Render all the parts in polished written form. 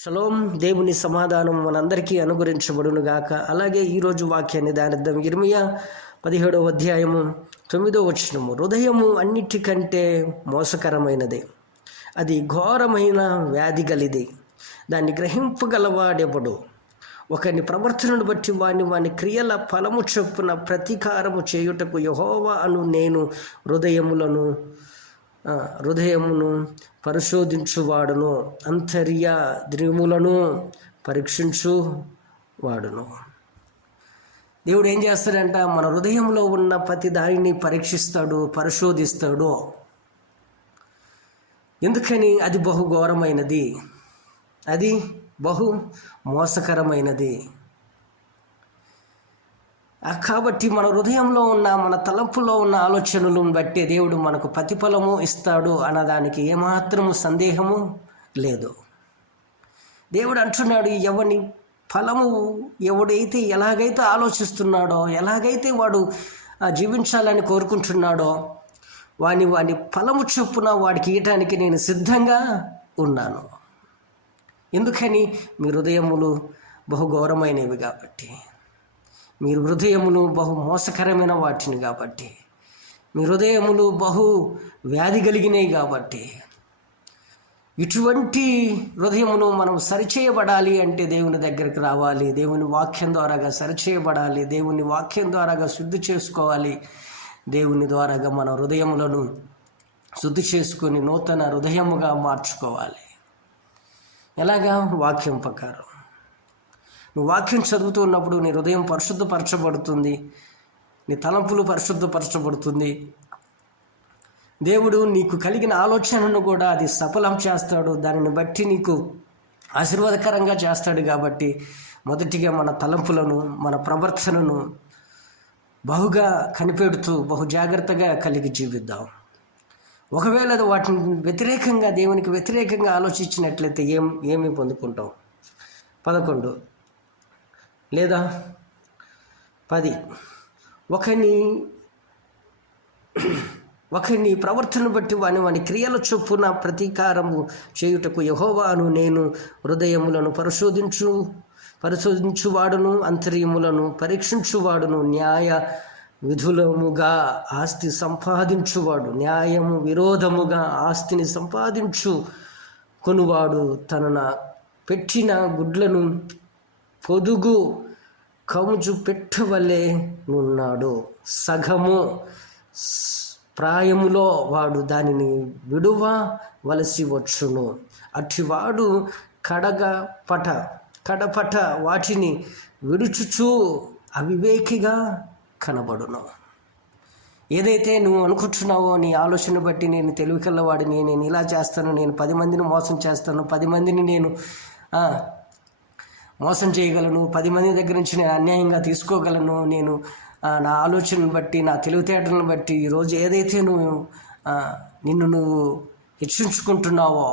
Shalom. దేవుని సమాధానం మనందరికీ అనుగ్రహించబడును గాక. అలాగే ఈరోజు వాక్యాన్ని ధ్యానిద్దాం. ఇర్మియా 17వ అధ్యాయము 9వ వచనము. హృదయము అన్నిటికంటే మోసకరమైనది, అది ఘోరమైన వ్యాధి గలిది, దాన్ని గ్రహింపగలవాడెవడు? ఒకని ప్రవర్తనను బట్టి వాని క్రియల ఫలము చొప్పున ప్రతీకారము చేయుటకు యెహోవా అను నేను హృదయమును పరిశోధించువాడును, అంతర్య ద్రిములను పరీక్షించువాడును. దేవుడు ఏం చేస్తాడంట? మన హృదయంలో ఉన్న ప్రతి దానిని పరీక్షిస్తాడు, పరిశోధిస్తాడు. ఎందుకని? అది బహు ఘోరమైనది, అది బహు మోసకరమైనది. కాబట్టి మన హృదయంలో ఉన్న, మన తలంపులో ఉన్న ఆలోచనలను బట్టి దేవుడు మనకు ప్రతిఫలము ఇస్తాడు అన్నదానికి ఏమాత్రము సందేహము లేదు. దేవుడు అంటున్నాడు, ఎవని ఫలము ఎవడైతే ఎలాగైతే ఆలోచిస్తున్నాడో, ఎలాగైతే వాడు జీవించాలని కోరుకుంటున్నాడో వాని ఫలము చొప్పున వాడికి ఇవ్వటానికి నేను సిద్ధంగా ఉన్నాను. ఎందుకని? మీ హృదయములు బహు ఘోరమైనవి కాబట్టి, మీ హృదయములు బహు మోసకరమైన వాటిని కాబట్టి, మీ హృదయములు బహు వ్యాధి కలిగినవి కాబట్టి, ఇటువంటి హృదయమును మనం సరిచేయబడాలి అంటే దేవుని దగ్గరికి రావాలి. దేవుని వాక్యం ద్వారాగా సరిచేయబడాలి. దేవుని వాక్యం ద్వారాగా శుద్ధి చేసుకోవాలి. దేవుని ద్వారాగా మన హృదయములను శుద్ధి చేసుకొని నూతన హృదయముగా మార్చుకోవాలి. ఎలాగా? వాక్యం ప్రకారం. నువ్వు వాక్యం చదువుతూ ఉన్నప్పుడు నీ హృదయం పరిశుద్ధపరచబడుతుంది, నీ తలంపులు పరిశుద్ధపరచబడుతుంది. దేవుడు నీకు కలిగిన ఆలోచనను కూడా అది సఫలం చేస్తాడు. దానిని బట్టి నీకు ఆశీర్వాదకరంగా చేస్తాడు. కాబట్టి మొదటిగా మన తలంపులను, మన ప్రవర్తనను బహుగా కనిపెడుతూ బహు జాగ్రత్తగా కలిగి జీవిద్దాం. ఒకవేళ వాటిని వ్యతిరేకంగా, దేవునికి వ్యతిరేకంగా ఆలోచించినట్లయితే ఏమి పొందుకుంటాం? 11 లేదా 10 ఒకని ప్రవర్తనను బట్టి వాని క్రియల చొప్పున ప్రతీకారము చేయుటకు యెహోవా అను నేను హృదయములను పరిశోధించువాడును, అంతర్యములను పరీక్షించువాడును, న్యాయ విధులముగా ఆస్తి సంపాదించువాడు, న్యాయము విరోధముగా ఆస్తిని సంపాదించుకొనువాడు తనన పెట్టిన గుడ్లను పొదుగు కముజు పెట్టవలే నున్నాడు. సగము ప్రాయములో వాడు దానిని విడువవలసి వచ్చును. అట్టివాడు కడపట వాటిని విడుచుచూ అవివేకిగా కనబడును. ఏదైతే నువ్వు అనుకుంటున్నావో, నీ ఆలోచన బట్టి నేను తెలివికల్లవాడిని, నేను ఇలా చేస్తాను, నేను 10 మందిని మోసం చేస్తాను, 10 మందిని నేను మోసం చేయగలను, 10 మంది దగ్గర నుంచి నేను అన్యాయంగా తీసుకోగలను, నేను నా ఆలోచనను బట్టి, నా తెలివితేటలను బట్టి ఈరోజు ఏదైతే నిన్ను నువ్వు హెచ్చించుకుంటున్నావో,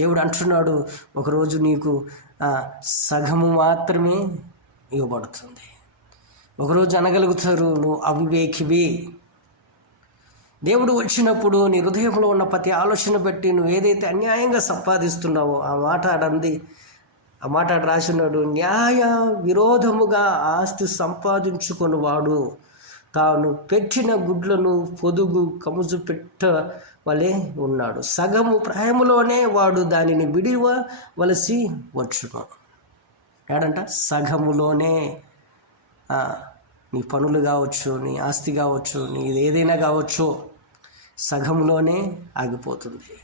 దేవుడు అంటున్నాడు ఒకరోజు నీకు సగము మాత్రమే ఇవ్వబడుతుంది. ఒకరోజు అనగలుగుతారు, నువ్వు అవివేకివి. దేవుడు వచ్చినప్పుడు నీ హృదయంలో ఉన్న ప్రతి ఆలోచన బట్టి నువ్వు ఏదైతే అన్యాయంగా సంపాదిస్తున్నావో ఆ మాట రాసినాడు. న్యాయ విరోధముగా ఆస్తి సంపాదించుకొనివాడు తాను పెట్టిన గుడ్లను పొదుగు కముజు పెట్టవలే ఉన్నాడు. సగము ప్రాయములోనే వాడు దానిని విడివలసి వచ్చును. ఏడంట? సగములోనే. నీ పనులు కావచ్చు, నీ ఆస్తి కావచ్చు, నీది ఏదైనా కావచ్చు, సగంలోనే ఆగిపోతుంది.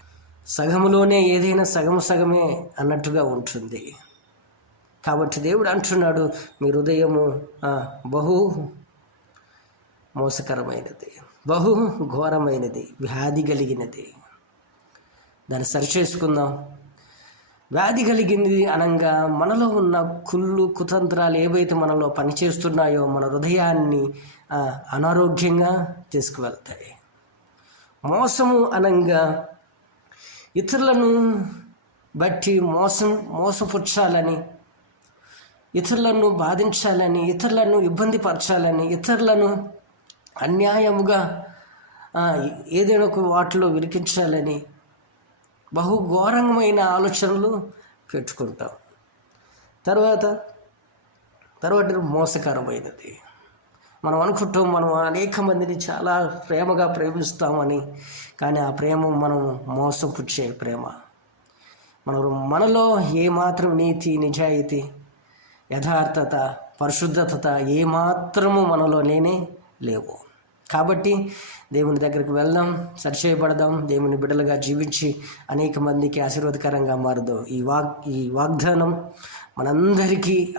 సగంలోనే ఏదైనా సగమే అన్నట్టుగా ఉంటుంది. కాబట్టి దేవుడు అంటున్నాడు, మీ హృదయము బహు మోసకరమైనది, బహు ఘోరమైనది, వ్యాధి కలిగినది. దాన్ని సరిచేసుకుందాం. వ్యాధి కలిగింది అనంగా మనలో ఉన్న కుతంత్రాలు ఏవైతే మనలో పనిచేస్తున్నాయో మన హృదయాన్ని అనారోగ్యంగా తీసుకువెళ్తాయి. మోసము అనంగా ఇతరులను బట్టి మోసపుచ్చాలని, ఇతరులను బాధించాలని, ఇతరులను ఇబ్బంది పరచాలని, ఇతరులను అన్యాయముగా ఏదైనా ఒక వాటిలో విరికించాలని బహు ఘోరమైన ఆలోచనలు పెట్టుకుంటాం. తర్వాత మోసకరమైనది. మనం అనుకుంటాం మనం అనేక మందిని చాలా ప్రేమగా ప్రేమిస్తామని, కానీ ఆ ప్రేమ మనం మోసపుచ్చే ప్రేమ. మనలో ఏమాత్రం నీతి, నిజాయితీ, యథార్థత, పరిశుద్ధత ఏమాత్రము మనలో లేవు. కాబట్టి దేవుని దగ్గరికి వెళ్దాం, సరిచేయబడదాం, దేవుని బిడ్డలుగా జీవించి అనేక మందికి ఆశీర్వాదకరంగా మారుదాం. ఈ వాగ్దానం మనందరికీ